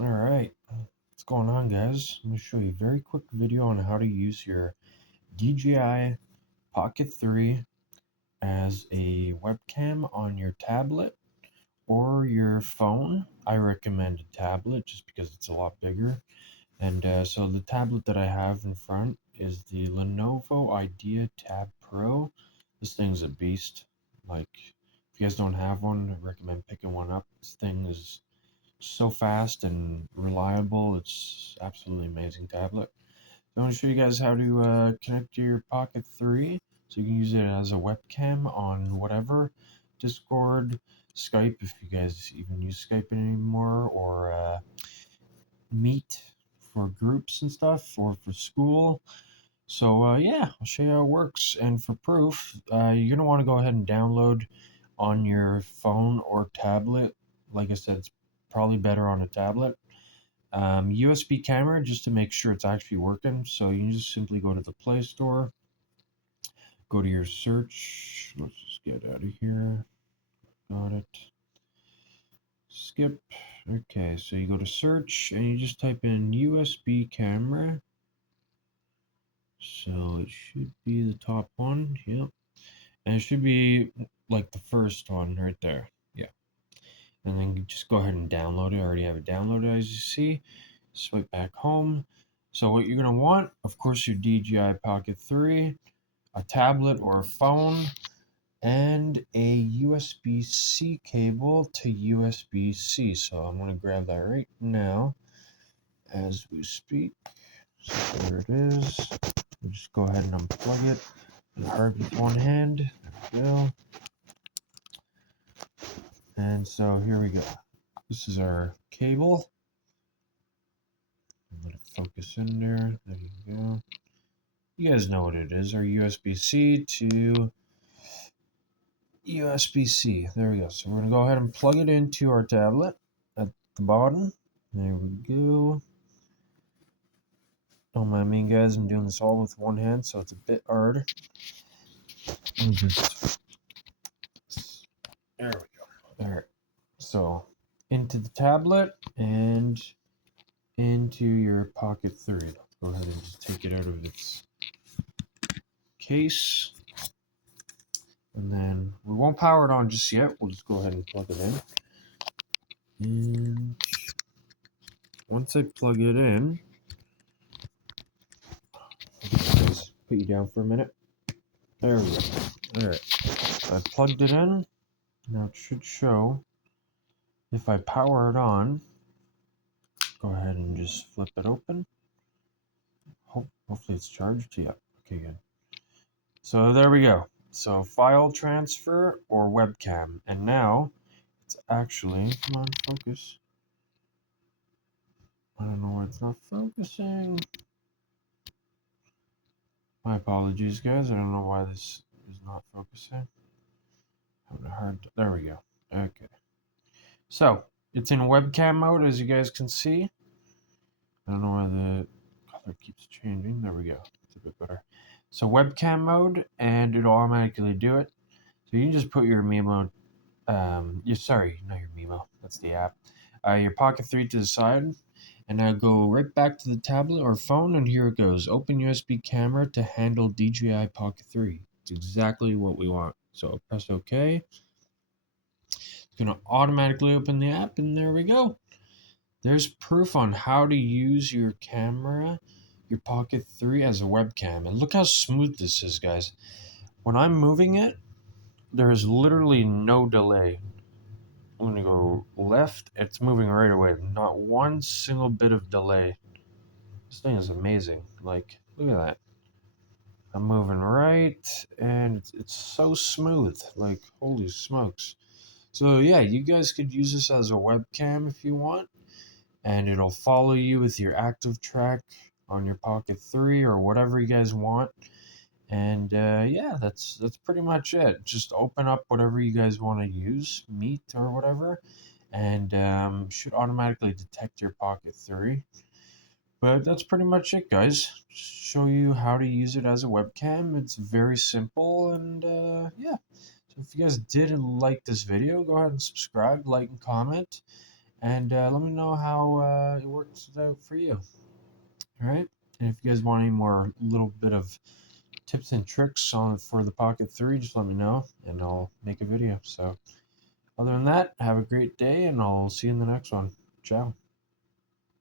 All right, what's going on, guys? I'm going to show you a very quick video on how to use your DJI Pocket 3 as a webcam on your tablet or your phone. I recommend a tablet just because it's a lot bigger. And so the tablet that I have in front is the Lenovo Idea Tab Pro. This thing's a beast. Like, if you guys don't have one, I recommend picking one up. This thing is so fast and reliable. It's absolutely amazing tablet. So I want to show you guys how to connect to your Pocket 3 so you can use it as a webcam on whatever, Discord, Skype, if you guys even use Skype anymore, or Meet for groups and stuff, or for school. So yeah, I'll show you how it works. And for proof, you're going to want to go ahead and download on your phone or tablet. Like I said, it's probably better on a tablet. USB camera just to make sure it's actually working. So you can just simply go to the Play Store, go to your search. Let's just get out of here. Got it. Skip. Okay, so you go to search and you just type in USB camera. So it should be the top one. Yep. And it should be like the first one right there. Yeah. And then you just go ahead and download it. I already have it downloaded, as you see. Swipe back home. So what you're going to want, of course, your DJI Pocket 3, a tablet or a phone, and a USB-C cable to USB-C. So I'm going to grab that right now as we speak. So there it is. We'll just go ahead and unplug it. Hard with one hand. There we go. And so here we go. This is our cable. Let it focus in there. There you go. You guys know what it is. Our USB-C to USB-C. There we go. So we're going to go ahead and plug it into our tablet at the bottom. There we go. Don't mind me, guys. I'm doing this all with one hand, so it's a bit hard. Let me just... There we go. All right. So into the tablet and into your Pocket 3. Let's go ahead and just take it out of its case. And then we won't power it on just yet. We'll just go ahead and plug it in. And once I plug it in, let's put you down for a minute. There we go. Alright. So I plugged it in. Now it should show. If I power it on, go ahead and just flip it open. Hopefully it's charged. Yeah. Okay, good. So there we go. So file transfer or webcam. And now it's actually, come on, focus. I don't know why it's not focusing. My apologies, guys. I don't know why this is not focusing. Having a hard time. There we go. Okay. So it's in webcam mode, as you guys can see. I don't know why the color keeps changing. There we go. It's a bit better. So webcam mode, and it'll automatically do it. So you can just put your Mimo, sorry, not your Mimo. That's the app. Your Pocket 3 to the side, and now go right back to the tablet or phone, and here it goes. Open USB camera to handle DJI Pocket 3. It's exactly what we want. So press OK. It's going to automatically open the app, and there we go. There's proof on how to use your camera, your Pocket 3 as a webcam. And look how smooth this is, guys. When I'm moving it, there is literally no delay. I'm going to go left. It's moving right away. Not one single bit of delay. This thing is amazing. Like, look at that. I'm moving right, and it's so smooth. Like, holy smokes. So, yeah, you guys could use this as a webcam if you want. And it'll follow you with your active track on your Pocket 3 or whatever you guys want. And yeah, that's pretty much it. Just open up whatever you guys want to use, Meet or whatever, and should automatically detect your Pocket 3. But that's pretty much it, guys. Just show you how to use it as a webcam. It's very simple, and yeah. So if you guys did like this video, go ahead and subscribe, like, and comment. and let me know how it works out for you. All right, and if you guys want any more little bit of tips and tricks on for the Pocket 3, just let me know, and I'll make a video. So other than that, have a great day, and I'll see you in the next one. Ciao.